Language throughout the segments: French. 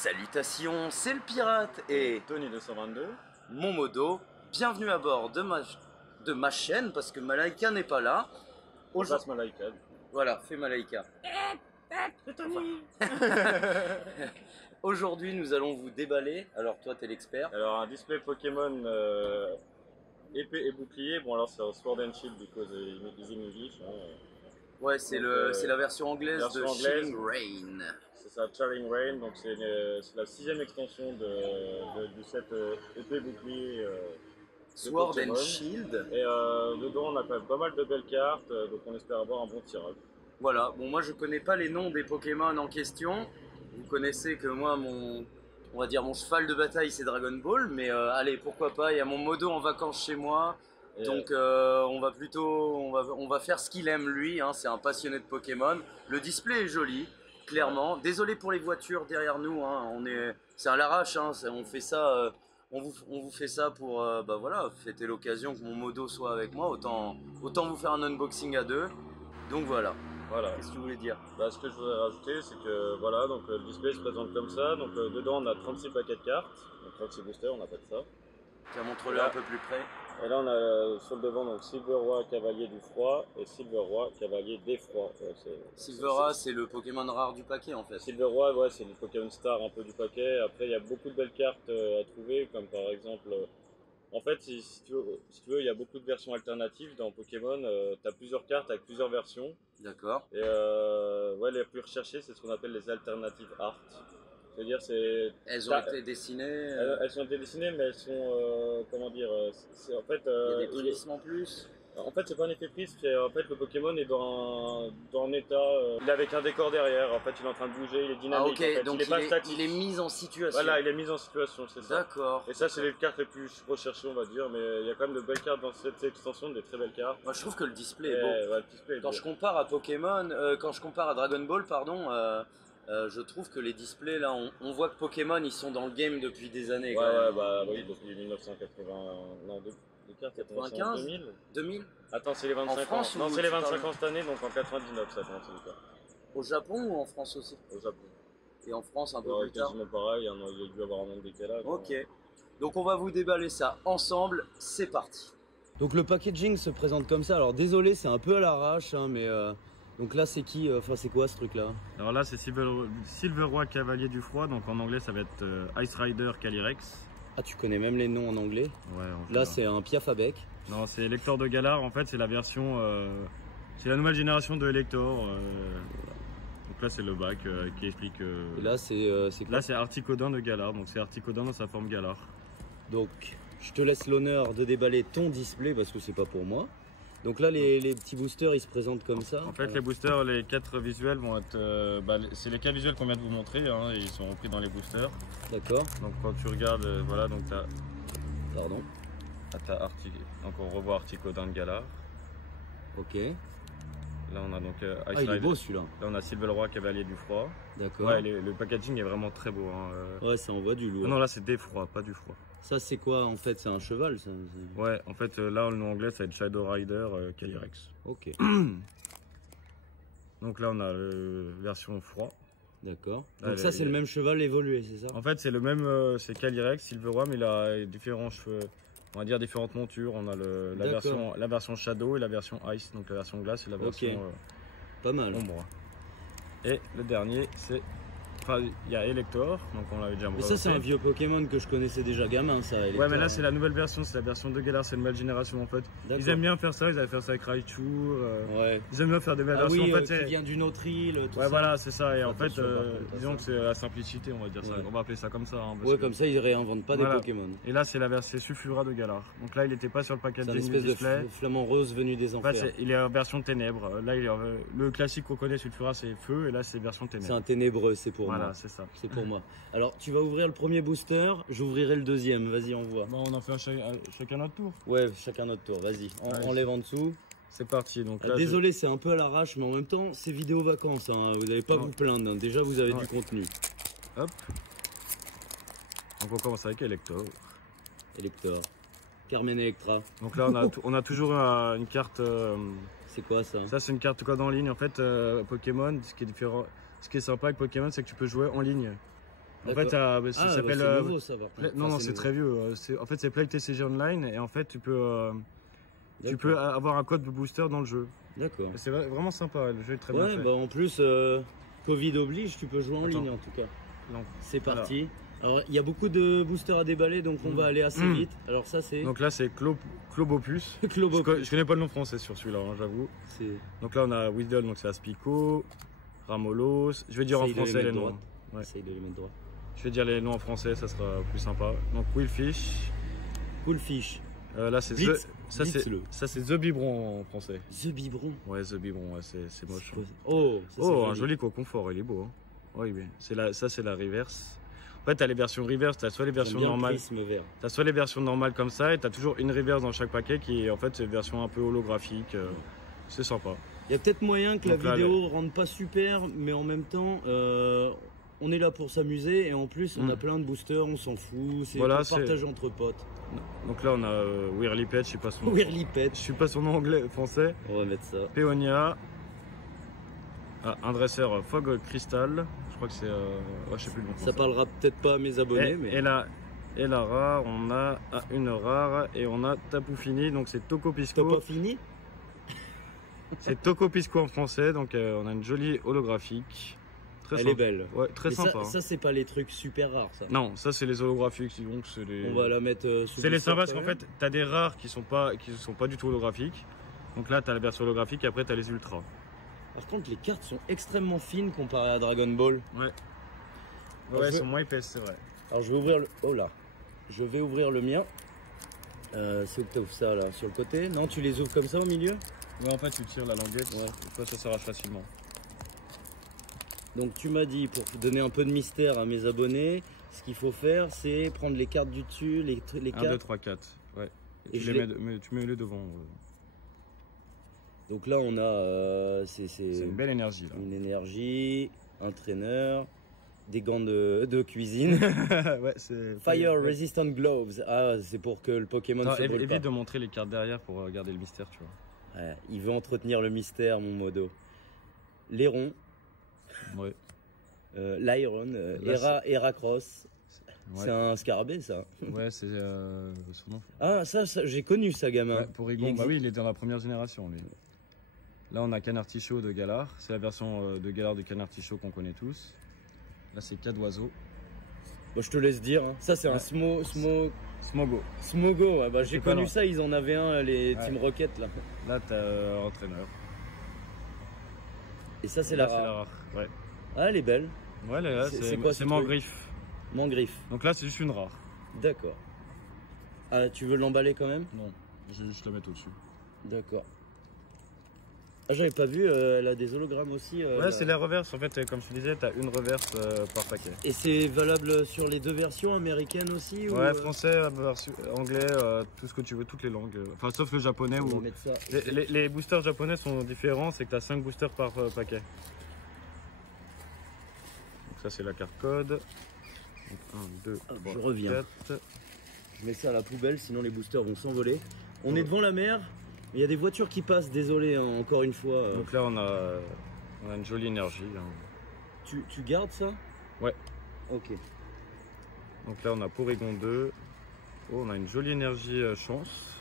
Salutations, c'est le pirate et Tony 222, mon modo. Bienvenue à bord de ma chaîne parce que Malaika n'est pas là. Passe Malaika. Voilà, fais Malaika. C'est Tony. Aujourd'hui, nous allons vous déballer. Alors, toi, t'es l'expert. Alors, un display Pokémon épée et bouclier. Bon, alors c'est un Sword and Shield because is in English. Hein. Ouais, c'est la version anglaise de Chilling Reign. C'est ça, Chilling Reign. Donc, c'est la 6ème extension du set épée bouclier. Sword and Shield. Et dedans, on a quand même pas mal de belles cartes. Donc, on espère avoir un bon tirage. Voilà, bon, moi je connais pas les noms des Pokémon en question. Vous connaissez que moi, on va dire mon cheval de bataille c'est Dragon Ball, mais allez, pourquoi pas, il y a mon modo en vacances chez moi, donc on va faire ce qu'il aime lui, hein, c'est un passionné de Pokémon. Le display est joli, clairement. Désolé pour les voitures derrière nous, hein, c'est à l'arrache, hein, on fait ça, on vous fait ça pour, bah voilà, fêter l'occasion que mon modo soit avec moi, autant vous faire un unboxing à deux, donc voilà. Voilà. Qu'est-ce que tu voulais dire? Bah, ce que je voudrais rajouter, c'est que voilà, donc le display se présente comme ça. Donc dedans, on a 36 paquets de cartes, donc 36 boosters, on appelle ça. Tiens, montre-le un peu plus près. Et là, on a sur le devant donc Silver Roi, Cavalier du Froid, et Silver Roi, Cavalier des Froids. Silvera, c'est le Pokémon rare du paquet en fait. Silver Roi, ouais, c'est le Pokémon Star un peu du paquet. Après, il y a beaucoup de belles cartes à trouver, comme par exemple. En fait, si tu veux, il y a beaucoup de versions alternatives dans Pokémon. Tu as plusieurs cartes avec plusieurs versions. D'accord. Et ouais, les plus recherchées, c'est ce qu'on appelle les alternatives art. C'est-à-dire, elles ont été dessinées. Elles ont été dessinées, mais elles sont, comment dire, en fait. Il y a des prismes en plus. En fait, c'est pas un effet prisme, c'est en fait le Pokémon est dans un état. Il est avec un décor derrière. En fait, il est en train de bouger, il est dynamique. Ah ok, en fait. donc il est pas statique. il est mis en situation. Voilà, il est mis en situation, c'est ça. D'accord. Et ça, c'est les cartes les plus recherchées, on va dire. Mais il y a quand même de belles cartes dans cette extension, des très belles cartes. Moi, je trouve que le display est beau. Ouais, le display est quand beau. je compare à Pokémon, quand je compare à Dragon Ball, pardon, je trouve que les displays là, on voit que Pokémon ils sont dans le game depuis des années. Ouais, bah oui, depuis 1980. Non, les cartes 95 2000. Attends, c'est les 25 France ans. Non, c'est les 25 ans cette année, donc en 99 ça commence les cartes. Au Japon ou en France aussi? Au Japon. Et en France un peu plus tard? Quasiment pareil, il y a dû avoir un an de décalage. Ok. Donc on va vous déballer ça ensemble, c'est parti. Donc le packaging se présente comme ça, alors désolé c'est un peu à l'arrache, hein, mais donc là c'est qui, enfin c'est quoi ce truc là? Alors là c'est Silver Roi Cavalier du Froid, donc en anglais ça va être Ice Rider Calyrex. Ah tu connais même les noms en anglais? Ouais. Là c'est un Piafabec. Non c'est Elector de Galar, en fait c'est la version, c'est la nouvelle génération de Elector. Donc là c'est le bac qui explique. Et là c'est quoi? Là c'est Articodin de Galar, donc c'est Articodin dans sa forme Galar. Donc je te laisse l'honneur de déballer ton display parce que c'est pas pour moi. Donc là les petits boosters ils se présentent comme ça. En fait les boosters, les 4 visuels vont être, c'est les 4 visuels qu'on vient de vous montrer, hein, et ils sont repris dans les boosters. D'accord. Donc quand tu regardes, voilà, donc t'as. Pardon. Donc on revoit Articodin de Galar. Ok. Là on a donc Ice il est beau celui-là. Là on a Silver Roi Cavalier du Froid. D'accord. Ouais, le packaging est vraiment très beau. Hein. Ouais, ça envoie du lourd. Non, là c'est des froids, pas du froid. Ça c'est quoi en fait? C'est un cheval ça? Ouais, en fait là le nom anglais ça va être Shadow Rider Calyrex. Ok. Donc là on a version froid. D'accord. Donc ça c'est le même cheval évolué, c'est ça? En fait c'est le même, c'est Calyrex, Silver Roi, mais il a différents cheveux. On va dire différentes montures. On a la version Shadow et la version Ice, donc la version glace et la version pas mal. Ombre. Et le dernier c'est. Enfin, il y a Elector, donc on l'avait déjà. Mais ça c'est un vieux Pokémon que je connaissais déjà gamin, ça. Elector. Ouais, mais là c'est la nouvelle version, c'est la version de Galar, c'est une nouvelle génération en fait. Ils aiment bien faire ça, ils avaient fait ça avec Raichu. Ouais. Ils aiment bien faire des belles versions. Oui, en fait, qui vient d'une autre île. Tout ouais, ça. voilà, c'est ça. Et en fait, disons que c'est la simplicité, on va dire ça. On va appeler ça comme ça. Hein, ouais, comme ça ils réinventent pas des Pokémon. Et là c'est la version Sulfura de Galar. Donc là il était pas sur le packaging du display. C'est une espèce de flamant rose venu des enfers. En fait, il est en version ténèbres. Là le classique qu'on connaît Sulfura c'est feu, et là c'est version ténèbres. C'est un ténébreux, c'est pour moi. Voilà, c'est ça. Pour moi. Alors tu vas ouvrir le premier booster, j'ouvrirai le deuxième, vas-y envoie. Bon, on en fait chacun notre tour. Ouais, chacun notre tour, vas-y, enlève en dessous. C'est parti, donc là, désolé c'est un peu à l'arrache, mais en même temps c'est vidéo vacances, hein. Vous n'allez pas vous plaindre, hein. Déjà vous avez du contenu. Hop. Donc on commence avec Elector. Carmen Electra. Donc là on a toujours une carte. C'est quoi ça? Ça c'est une carte en ligne en fait, Pokémon, ce qui est différent. Ce qui est sympa avec Pokémon, c'est que tu peux jouer en ligne. En fait, ça s'appelle. c'est nouveau ça par contre. Non, c'est très vieux. En fait, c'est Play TCG Online et en fait, tu peux avoir un code de booster dans le jeu. D'accord. C'est vraiment sympa, le jeu est très bien Ouais, fait. bah en plus, Covid oblige, tu peux jouer en ligne en tout cas. Non. C'est parti. Alors, il y a beaucoup de boosters à déballer, donc on va aller assez vite. Alors ça, c'est... Donc là, c'est Clobopus. Clobopus. Je connais pas le nom français sur celui-là, hein, j'avoue. Donc là, on a Weedle, donc c'est Aspico, Ramolos. Je vais dire en français les noms. Ouais. Essaye de les mettre droit. Je vais dire les noms en français, ça sera plus sympa. Donc Willfish. Coolfish. Là, c'est ça, c'est The Biberon en français. The Biberon. Ouais, The Biberon, ouais, c'est moche. Oh, ça, un joli confort, il est beau. Hein. Oui, ça, c'est la reverse. En fait, t'as les versions reverse, t'as soit les versions normales. T'as soit les versions normales comme ça, et t'as toujours une reverse dans chaque paquet qui est en fait une version un peu holographique. C'est sympa. Il y a peut-être moyen que la vidéo rende pas super, mais en même temps, on est là pour s'amuser et en plus, on a plein de boosters, on s'en fout. C'est pour partager entre potes. Donc là, on a Whirlipet, je sais pas son nom. Whirlipet. Je sais pas son nom anglais, français. On va mettre ça. Peonia. Un dresseur Fog Crystal. Je crois que c'est. Je sais plus le nom. Ça parlera peut-être pas à mes abonnés. Et la rare, on a une rare et on a Tapoufini, donc c'est Tocopisco. Tapoufini. C'est Tocopisco en français, donc on a une jolie holographique. Elle est belle. Ouais, très sympa. Ça c'est pas les trucs super rares, ça. Non, ça c'est les holographiques, donc c'est les. On va la mettre sous. C'est les sympas parce qu'en fait, t'as des rares qui sont pas du tout holographiques. Donc là, t'as la version holographique et après t'as les ultras. Par contre, les cartes sont extrêmement fines comparées à Dragon Ball. Ouais. Elles sont moins épaisses, c'est vrai. Alors je vais ouvrir le. Oh là. Je vais ouvrir le mien. C'est où que tu ouvres ça là? Sur le côté? Non, tu les ouvres comme ça au milieu? Ouais, en fait, tu tires la languette. Ouais. Ça s'arrache facilement. Donc tu m'as dit, pour donner un peu de mystère à mes abonnés, ce qu'il faut faire, c'est prendre les cartes du dessus, les cartes. 1, 2, 3, 4. Ouais. Et tu mets les devant. Donc là, on a. C'est une belle énergie. Là. Une énergie, un traîneur, des gants de cuisine. Ouais, c'est. Fire Resistant Gloves. Ah, c'est pour que le Pokémon se brûle pas. Évite de montrer les cartes derrière pour garder le mystère, tu vois. Ouais, il veut entretenir le mystère, mon modo. L'Héron. Ouais. L'Iron. Heracross. Ouais. C'est un scarabée, ça. Ouais, c'est son nom. Ah, ça j'ai connu ça, gamin. Ouais, pour Rigon, bah oui, il est dans la première génération, lui. Là, on a Canartichaud de Galar. C'est la version de Galar de Canartichaud qu'on connaît tous. Là, c'est Cadoiseau. Bah, je te laisse dire. Hein. Ça, c'est un Smogo. Smogo, ouais, bah, j'ai connu ça. Ils en avaient un, les Team Rocket, là. Là, t'as entraîneur. Et ça, c'est la rare. Ouais. Ah, elle est belle. Ouais, là, c'est Mangriffe. Mangriffe. Donc là, c'est juste une rare. D'accord. Ah, tu veux l'emballer quand même? Non, je vais juste la mettre au-dessus. D'accord. Ah, j'avais pas vu, elle a des hologrammes aussi. Ouais, c'est la reverse. En fait, comme je te disais, t'as une reverse par paquet. Et c'est valable sur les deux versions, américaines aussi? Ouais, français, anglais, tout ce que tu veux, toutes les langues. Enfin, sauf le japonais. On va mettre ça. Les boosters japonais sont différents, c'est que t'as 5 boosters par paquet. Donc ça, c'est la carte code. Donc 1, 2, 3, je reviens. 4. Je mets ça à la poubelle, sinon les boosters vont s'envoler. On est devant la mer. Il y a des voitures qui passent, désolé, hein, encore une fois. Donc là, on a une jolie énergie. Hein. Tu gardes ça? Ouais. Ok. Donc là, on a Porygon 2. Oh, on a une jolie énergie chance.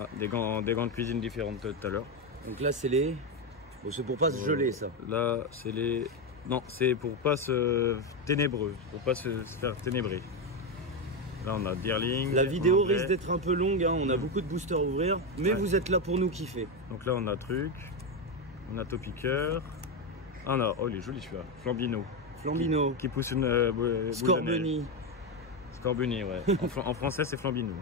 Ah, des gants de cuisine différentes tout à l'heure. Donc là, c'est les... Bon, c'est pour pas se geler, ça. Là, c'est les... Non, c'est pour pas se ténébreux, pour pas se faire ténébrer. Là, on a Deerling. La vidéo risque d'être un peu longue, hein. On a beaucoup de boosters à ouvrir, mais vous êtes là pour nous kiffer. Donc là, on a Truc, on a Topiqueur. Ah non, oh, il est joli celui-là. Flambino. Flambino. Qui pousse une Scorbunny. Scorbunny, ouais. En français, c'est Flambino.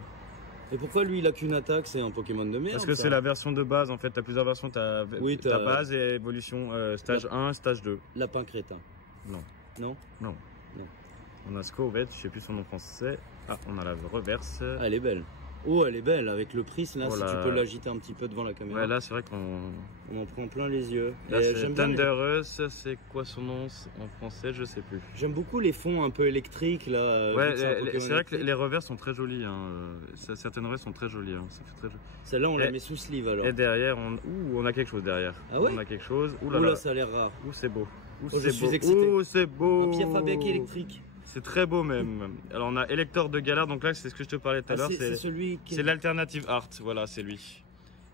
Et pourquoi lui, il a qu'une attaque? C'est un Pokémon de merde? Parce que c'est la version de base, en fait. T'as plusieurs versions. T'as base et évolution stage 1, stage 2. Lapin crétin. Non. Non? Non. Non. On a Scovet, je sais plus son nom français. Ah, on a la reverse. Ah, elle est belle. Oh, elle est belle avec le prisme là, si tu peux l'agiter un petit peu devant la caméra. Ouais, là c'est vrai qu'on en prend plein les yeux. Là c'est Thunderous, c'est quoi son nom en français, je sais plus. J'aime beaucoup les fonds un peu électriques là. Ouais, c'est vrai que les revers sont très jolis. Certaines revers sont très jolies. Ça fait très joli. Celle-là on la met sous sleeve alors. Et derrière, on a quelque chose derrière. Ah ouais, on a quelque chose. Ouh là, ça a l'air rare. Ouh, c'est beau. Je suis excité. Ouh, c'est beau. Un Pierre Fabec électrique. C'est très beau même. Alors on a Elector de Galar, donc là c'est ce que je te parlais tout à l'heure. C'est l'Alternative Art, voilà, c'est lui.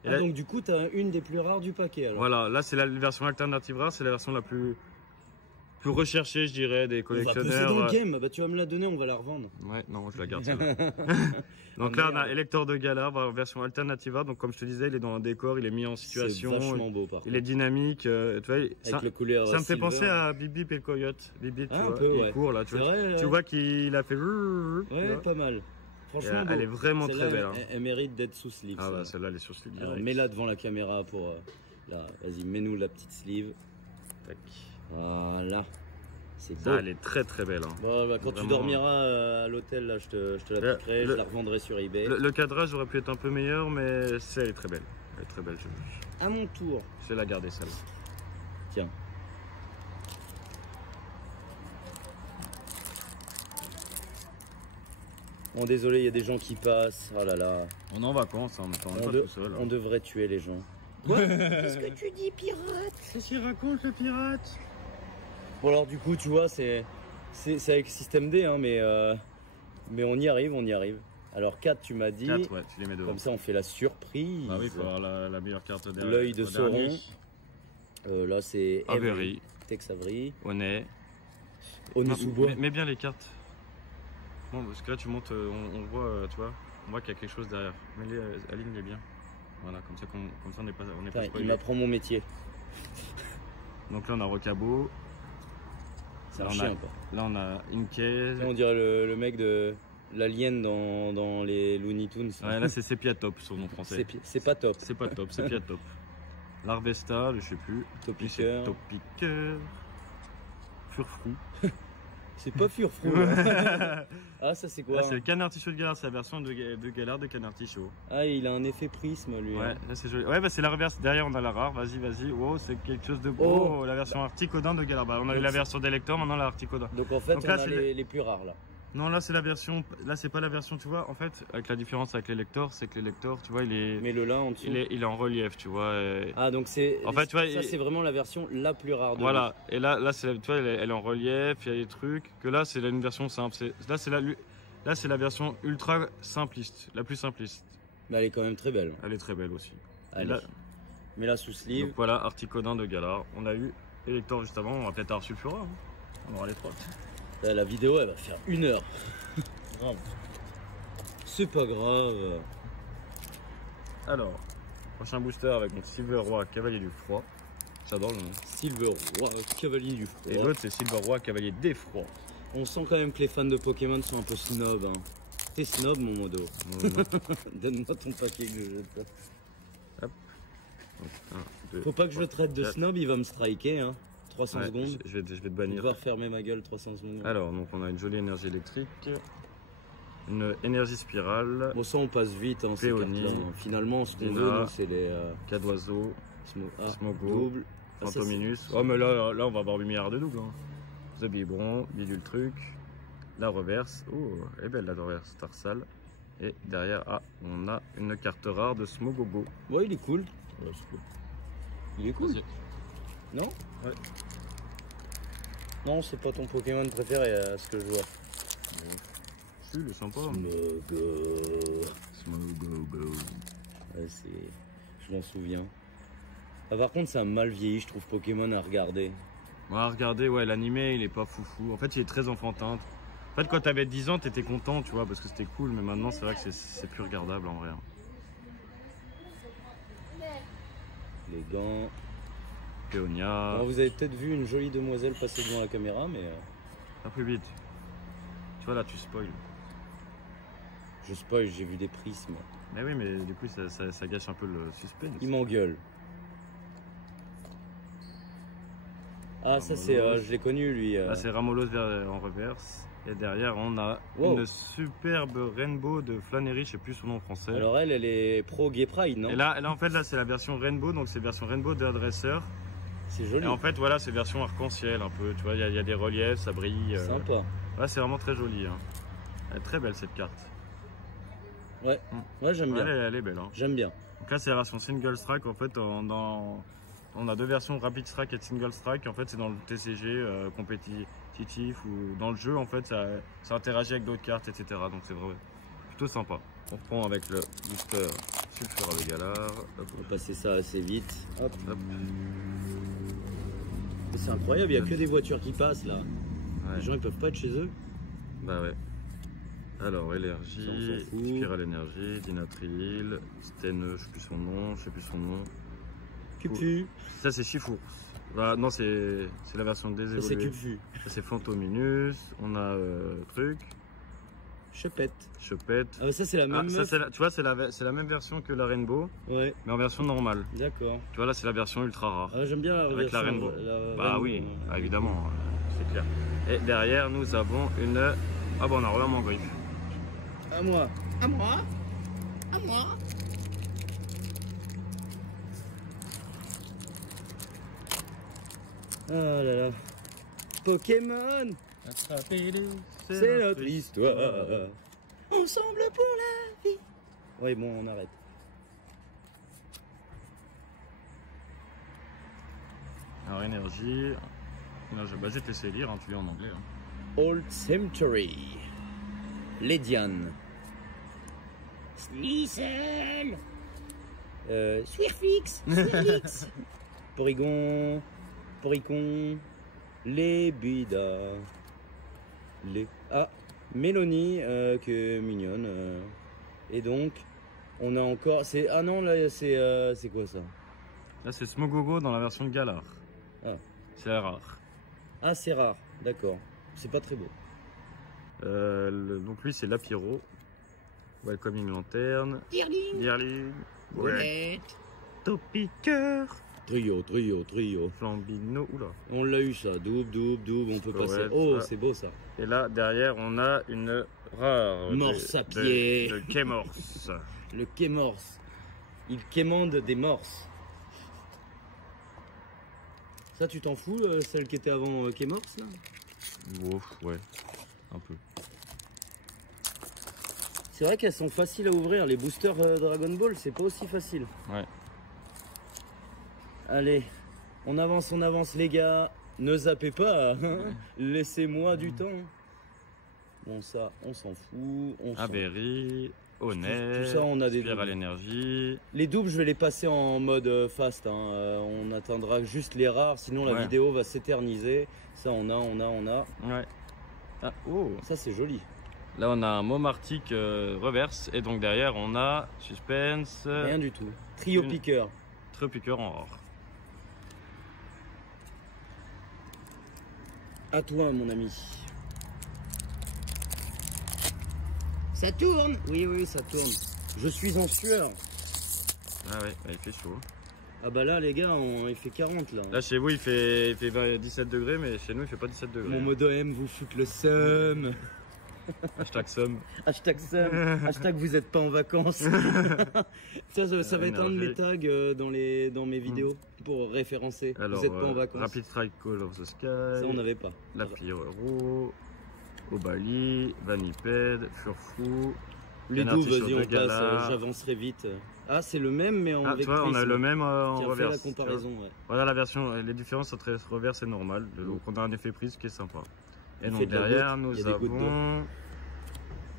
Et là, donc du coup tu as une des plus rares du paquet alors. Voilà, là c'est la version Alternative Art, c'est la version la plus recherchée je dirais des collectionneurs. On va poser dans le game, bah tu vas me la donner, on va la revendre. Ouais, non, je la garde celle-là. Donc là on a Elector de Galar, version Alternative Art, donc comme je te disais, il est dans un décor, il est mis en situation. C'est vachement beau par contre. Il est dynamique, tu vois, avec le couleur ça me fait penser à Bip Bip et le Coyote. Bip Bip, tu vois, il court là, tu vois. Vrai, tu vois qu'il a fait. Ouais, pas mal. Franchement, elle est vraiment très belle. Elle mérite d'être sous sleeve. Ah bah celle-là elle est sur sleeve direct. Mets-la devant la caméra pour là. Vas-y, mets-nous la petite sleeve. Tac. Voilà. C'est beau. Ça, elle est très très belle. Bon, bah, quand tu dormiras à l'hôtel, là, je te la piquerai, je la revendrai sur eBay. Le cadrage aurait pu être un peu meilleur, mais elle est très belle. Elle est très belle. À mon tour. Je vais la garder celle-là. Tiens. Bon, désolé, il y a des gens qui passent. Oh là là. On est en vacances, on est pas tout seul. On devrait tuer les gens. Quoi? Qu'est-ce que tu dis, pirate? Qu'est-ce qu'il raconte, le pirate? Bon, alors, du coup, tu vois, c'est avec Système D, hein, mais on y arrive, Alors, 4, tu m'as dit. 4, ouais, tu les mets devant. Comme ça, on fait la surprise. Ah oui, il faut avoir la meilleure carte derrière. L'œil de Sauron. Là, c'est Avery. Tex Avery. Oné. Onesubo. Mets bien les cartes. Bon, parce que là, tu montes, on voit, tu vois, on voit qu'il y a quelque chose derrière. Mais aligne-les bien. Voilà, comme ça on n'est pas spoilé. Il m'apprend mon métier. Donc là, on a Rocabo. C'est un chien, quoi. Là, on a Inkay. On dirait le mec de l'alien dans les Looney Tunes. Ouais, là, c'est Sepiatop, son nom français. C'est pas top. C'est pas top, Sepiatop. Larvesta, je sais plus. Topiqueur. Furfrou. C'est pas Furfrou. Ah, ça c'est quoi? C'est le canard tichot de Galar, c'est la version de Galar de canard tichot. Ah, il a un effet prisme lui. Ouais, là c'est joli. Ouais, bah c'est la reverse. Derrière on a la rare. Vas-y. Wow, c'est quelque chose de beau. Oh, la version Articodin de Galar. Bah, on a eu la version d'Elector, maintenant la Articodin. Donc en fait, on a les plus rares là. Non, là c'est la version. Là c'est pas la version, tu vois. En fait, avec la différence avec l'Elector, c'est que l'Elector, tu vois, il est. Mais le là en dessous. Il est en relief, tu vois. Ah, donc c'est. En fait, tu vois. Ça, c'est vraiment la version la plus rare de Voilà. Et là, tu vois, elle est en relief, il y a des trucs. Que là, c'est une version simple. Là, c'est la version ultra simpliste, la plus simpliste. Mais elle est quand même très belle. Elle est très belle aussi. Allez. Mets la sous sleeve. Donc voilà, Articodin de Galar. On a eu Elector juste avant, on va peut-être avoir Sulfura. Hein. On aura les trois. La vidéo, elle va faire 1 heure. Grave. C'est pas grave. Alors, prochain booster avec mon Silver Roi Cavalier du Froid. J'adore le nom. Silver Roi Cavalier du Froid. Et l'autre, c'est Silver Roi Cavalier des Froids. On sent quand même que les fans de Pokémon sont un peu snobs. Hein. T'es snob, mon modo. Donne-moi ton paquet que je jette. Hop. Donc, 1, 2, faut pas que je le traite de snob, il va me striker. Hein. 300 secondes. Je vais te bannir. Je vais refermer ma gueule 300 secondes. Alors, donc on a une jolie énergie électrique. Une énergie spirale. Bon, ça on passe vite. Hein, Péonie. Finalement, ce qu'on veut, c'est les. Cadoiseau. Smogo. Double. Fantominus. Oh, mais là, on va avoir 8 milliards de doubles. Hein. Zabibron, bidule truc. La reverse. Oh, elle est belle la reverse. Tarsal. Et derrière, on a une carte rare de Smogogo. Ouais, il est cool. Ouais, c'est cool. Il est cool. Non? Ouais. Non, c'est pas ton Pokémon préféré à ce que je vois. Si, il est sympa. Smogogo. Ouais, je m'en souviens. Ah, par contre, c'est un mal vieilli, je trouve, Pokémon à regarder. Ouais, regardez, ouais, l'animé, il est pas foufou. En fait, il est très enfantin. En fait, quand t'avais 10 ans, t'étais content, tu vois, parce que c'était cool. Mais maintenant, c'est vrai que c'est plus regardable en vrai. Les gants. Péonia. Bon, vous avez peut-être vu une jolie demoiselle passer devant la caméra, mais... Un peu vite. Tu vois, là, tu spoil. Je spoil, j'ai vu des prismes. Mais oui, mais du coup, ça gâche un peu le suspense. Il m'engueule. Ah, ça, c'est... je l'ai connu, lui. Là, c'est Ramolos en reverse. Et derrière, on a une superbe Rainbow de Flannery, je sais plus son nom français. Alors elle est pro Gay Pride, non? Et là, en fait, là, c'est la version Rainbow, donc c'est version Rainbow d'Hairdresser. C'est joli. Et en fait, voilà, c'est version arc-en-ciel un peu. Tu vois, il y a des reliefs, ça brille. Sympa. Ouais, c'est vraiment très joli. Hein. Elle est très belle cette carte. Ouais, ouais, j'aime bien. Elle est belle. Hein. J'aime bien. Donc là, c'est la version Single Strike. En fait, on a deux versions Rapid Strike et Single Strike. En fait, c'est dans le TCG compétitif ou dans le jeu. En fait, ça interagit avec d'autres cartes, etc. Donc c'est vrai, plutôt sympa. On reprend avec le booster Sulfura de Galar. On va passer ça assez vite. Hop. Hop. C'est incroyable, il n'y a que des voitures qui passent là. Ouais. Les gens ils peuvent pas être chez eux. Bah ouais. Alors, énergie, Spiral Énergie, Dynatril, Sten, je sais plus son nom. Cupfu. Ça c'est Chifours. Bah, non, c'est la version désévoluée. Ça c'est Cupfu. Ça c'est Fantominus, on a truc. Chopette. Ah, ça c'est la même. Tu vois, c'est la même version que la Rainbow, ouais. Mais en version normale. D'accord. Tu vois, là c'est la version ultra rare. Ah, j'aime bien la avec version, la Rainbow. Bah Rainbow, oui, évidemment, c'est clair. Et derrière, nous avons une. Ah bon, on a vraiment griffe. À moi. Oh là là. Pokémon. Attrapez-le, c'est notre histoire. Ensemble pour la vie. Oui, bon, on arrête. Alors, énergie. Là, je vais te laisser lire, hein, tu lis en anglais. Hein. Old Cemetery. Ledian. Sneasel. Swirfix. Porygon. Les Bida. Ah, Mélanie, que mignonne. Et donc, on a encore. Ah non, là, c'est quoi ça? Là, c'est Smogogo dans la version de Galar. Ah. C'est rare. Ah, c'est rare, d'accord. C'est pas très beau. Donc, lui, c'est Lapiro. Welcoming Lanterne. Dearling. Ouais. Topiqueur. Trio. Flambino, oula. On l'a eu ça, double, on peut passer. Oh, c'est beau ça. Et là, derrière, on a une rare. Morse à pied. Le Kémorse. Le Kémorse. Il quémande des morses. Ça, tu t'en fous, celle qui était avant Kémorse, là? Ouf, ouais, un peu. C'est vrai qu'elles sont faciles à ouvrir. Les boosters Dragon Ball, c'est pas aussi facile. Ouais. Allez, on avance les gars. Ne zappez pas, hein. Laissez-moi du temps. Bon, ça, on s'en fout. Aberry, Honnête, tout ça, on a des Spiral Énergie. Les doubles, je vais les passer en mode fast. Hein. On attendra juste les rares, sinon la vidéo va s'éterniser. Ça, on a. Ouais. Ah, oh. Ça, c'est joli. Là, on a un Momartic reverse. Et donc, derrière, on a Suspense. Rien du tout. Trio piqueur. Trio piqueur en rare. À toi, mon ami. Ça tourne. Oui, ça tourne. Je suis en sueur. Ah ouais, il fait chaud. Ah bah là, les gars, il fait 40 là. Là, chez vous, il fait 17 degrés, mais chez nous, il fait pas 17 degrés. Mon modo M vous fout le seum. Hashtag somme. Hashtag somme. Hashtag vous êtes pas en vacances. ça va être un de mes tags dans mes vidéos pour référencer. Alors, vous êtes pas en vacances. Rapid Strike Call of the Sky. Ça, on n'avait pas. La Pyro, Obali, Vaniped, Furfou. Les deux, vas-y, on passe. J'avancerai vite. Ah, c'est le même, mais en tu vois, on a le même en reverse. reverse. Fait la comparaison, ouais. Voilà la version, les différences entre reverse et normal. Donc, on a un effet prise qui est sympa. Et donc, de derrière, nous avons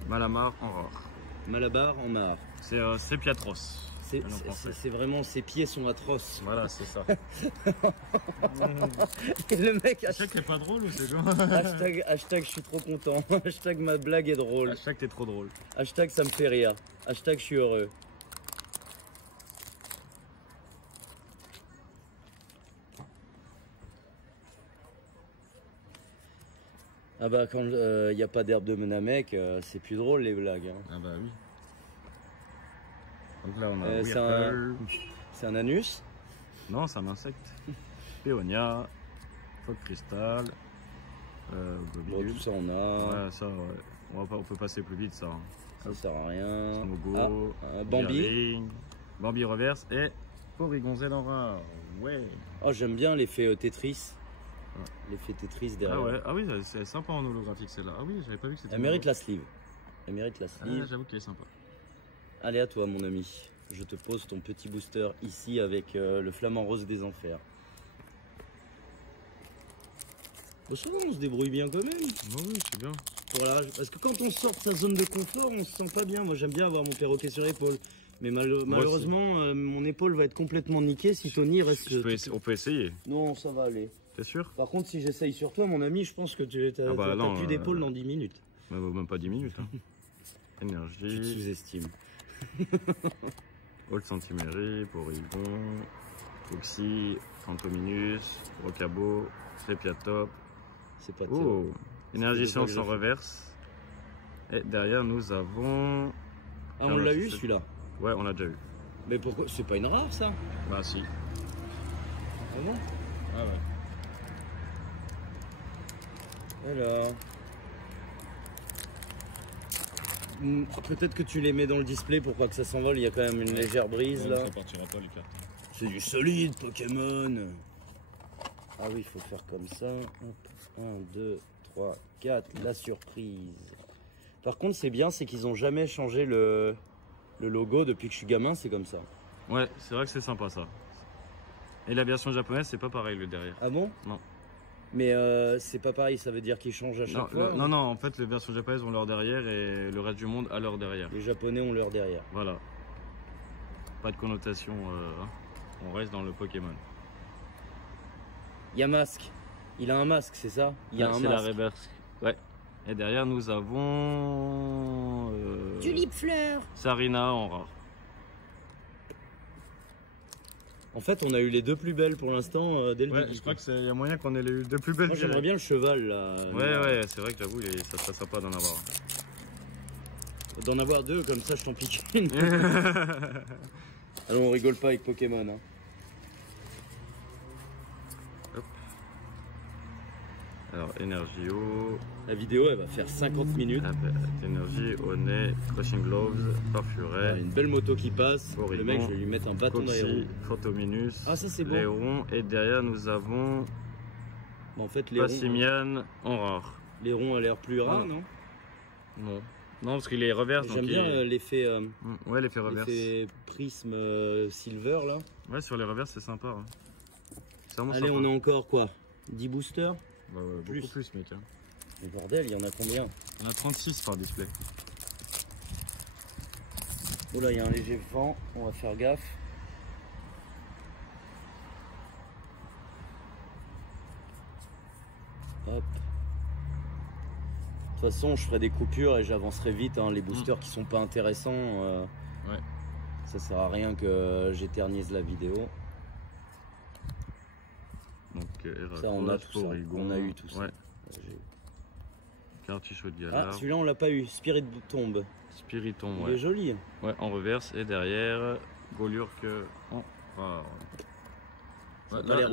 Malamar en rare. Malabar en rare. C'est Piatros. C'est vraiment, ses pieds sont atroces. Voilà, c'est ça. Et le mec. Hashtag t'es pas drôle ou c'est quoi? Hashtag je suis trop content. Hashtag ma blague est drôle. Hashtag t'es trop drôle. Hashtag ça me fait rire. Hashtag je suis heureux. Ah bah quand il n'y a pas d'herbe de Menamek, c'est plus drôle les blagues. Hein. Ah bah oui. Donc là on a c'est un anus? Non, c'est un insecte. Péonia, Fog Crystal, Bon, tout ça on a. Ouais, ça, ouais. On peut passer plus vite, ça. Ça sert à rien. Smogo, Bambi. Bambi reverse et Porygon Z en rare. Ouais. Oh, j'aime bien l'effet Tetris. Ouais. L'effet Tetris derrière. Ah ouais, ah oui, c'est sympa en holographique celle-là. Ah oui, j'avais pas vu que c'était. Elle mérite la sleeve. Elle mérite la sleeve. Ah, j'avoue qu'elle est sympa. Allez, à toi, mon ami. Je te pose ton petit booster ici avec le flamant rose des enfers. Bon, ça va, on se débrouille bien quand même. Oh oui, c'est bien. Voilà, parce que quand on sort de sa zone de confort, on se sent pas bien. Moi, j'aime bien avoir mon perroquet sur l'épaule. Mais malheureusement, mon épaule va être complètement niquée si Tony reste... On peut essayer. Non, ça va aller. T'es sûr? Par contre, si j'essaye sur toi, mon ami, je pense que tu n'as plus d'épaule dans 10 minutes. Bah, même pas 10 minutes. Hein. Énergie. Tu te sous-estimes. Old Santimeri, Porygon, Foxy, Fantominus, Rocabo, Trepiatop. C'est pas oh, Énergie-Science en reverse. Et derrière, nous avons... Ah, on l'a eu celui-là? Ouais, on l'a déjà eu. Mais pourquoi? C'est pas une rare, ça? Bah si. Ah bon? Ah ouais. Alors... Peut-être que tu les mets dans le display pour pas que ça s'envole, il y a quand même une légère brise là. Ça partira pas les cartes. C'est du solide Pokémon. Ah oui, il faut faire comme ça. 1, 2, 3, 4, la surprise. Par contre, c'est bien, c'est qu'ils ont jamais changé le logo depuis que je suis gamin, c'est comme ça. Ouais, c'est vrai que c'est sympa ça. Et la version japonaise, c'est pas pareil le derrière. Ah bon? Non. Mais c'est pas pareil, ça veut dire qu'ils changent à chaque fois? Non, non, en fait, les versions japonaises ont leur derrière et le reste du monde a leur derrière. Les Japonais ont leur derrière. Voilà. Pas de connotation, hein. On reste dans le Pokémon. Il y a masque. Il a un masque, c'est ça? Il y a un masque. C'est la reverse. Ouais. Et derrière, nous avons... Tulipe fleur. Sarina en rare. En fait, on a eu les deux plus belles pour l'instant dès le début. Je crois qu'il y a moyen qu'on ait les deux plus belles. Moi, j'aimerais bien le cheval là. Ouais, c'est vrai que j'avoue, ça serait sympa d'en avoir. D'en avoir deux, comme ça je t'en pique une. Alors on rigole pas avec Pokémon. Hein. Hop. Alors, Energio. La vidéo elle va faire 50 minutes. Énergie, Honey, Crushing Gloves, Parfuret. Une belle moto qui passe. Porygon, le mec, je vais lui mettre un bâton d'aéro. Fantominus. Ah, ça c'est bon. Léon. Et derrière, nous avons. Bah, en fait, Léon. Passimian en rare. Léon a l'air plus rare, non? Non. Non, parce qu'il est reverse. J'aime bien l'effet. Ouais, l'effet reverse. L'effet prisme silver là. Ouais, sur les reverses, c'est sympa. Hein. Allez, on a encore quoi? 10 boosters? Bah ouais, beaucoup plus, mec. Hein. Mais bordel, il y en a combien? Il y en a 36 par display. Oh là, il y a un léger vent, on va faire gaffe. Hop. De toute façon, je ferai des coupures et j'avancerai vite. Hein. Les boosters qui sont pas intéressants, ouais. Ça sert à rien que j'éternise la vidéo. Donc, ça, on a tout ça. On a eu tout ça. Ouais. Cartucho de Galar. Ah, celui-là, on l'a pas eu. Spirit Tombe. Spiritomb, ouais. Il est joli. Ouais, en reverse. Et derrière, Golurk en rare. Ouais, là,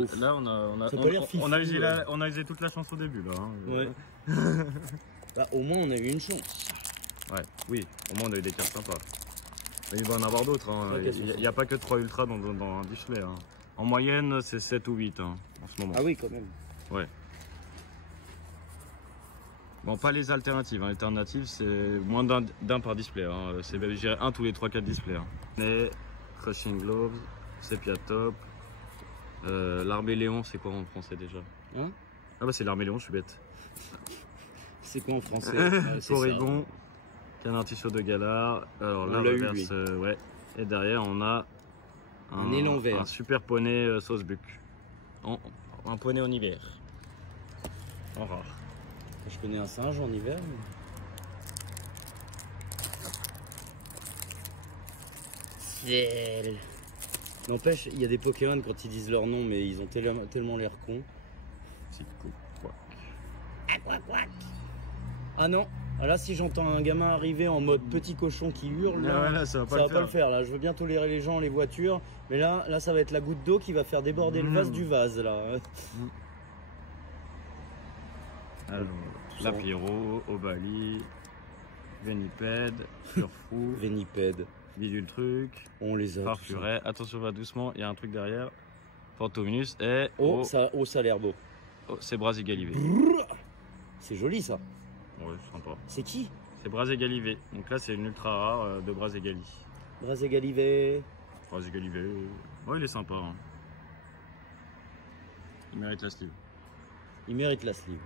on a usé toute la chance au début, là. Hein. Ouais. Bah, au moins, on a eu une chance. Ouais, oui. Au moins, on a eu des cartes sympas. Mais il va en avoir d'autres. Hein. Il n'y a pas que 3 ultras dans un display. Hein. En moyenne, c'est 7 ou 8 hein, en ce moment. Ah oui, quand même. Ouais. Bon, pas les alternatives. Hein. Alternatives, c'est moins d'un par display. Hein. C'est, je dirais, un tous les 3-4 displays. Hein. Mais Crushing Gloves, Sepiatop, l'Arméléon, c'est quoi en français déjà? Hein? Ah bah c'est l'Arméléon, je suis bête. C'est quoi en français? Porygon, Canartichaud de Galar. Alors là, reverse, ouais. Et derrière, on a un élan vert. Un super poney sauce-buc. Un poney en hiver. En rare. Je connais un singe en hiver. Ciel. N'empêche, il y a des Pokémon quand ils disent leur nom, mais ils ont tellement l'air cons. Ah non. Là, si j'entends un gamin arriver en mode petit cochon qui hurle, là, ça va pas le faire. Là, je veux bien tolérer les gens, les voitures, mais là, ça va être la goutte d'eau qui va faire déborder le vase du vase là. Alors, Lapiro, Obali, Vénipède, Furfrou, Vénipède. Bidule Truc, on les a. Farfuret. Attention, va doucement, il y a un truc derrière. Fantominus et. Oh, ça a l'air beau. Oh, c'est Brasé-Galivé. C'est joli ça. Ouais, c'est sympa. C'est qui? C'est Brasé-Galivé. Donc là, c'est une ultra rare de Brasé-Gali. Brasé-Galivé. Brasé-Galivé. Ouais, il est sympa. Hein. Il mérite la sleeve. Il mérite la sleeve.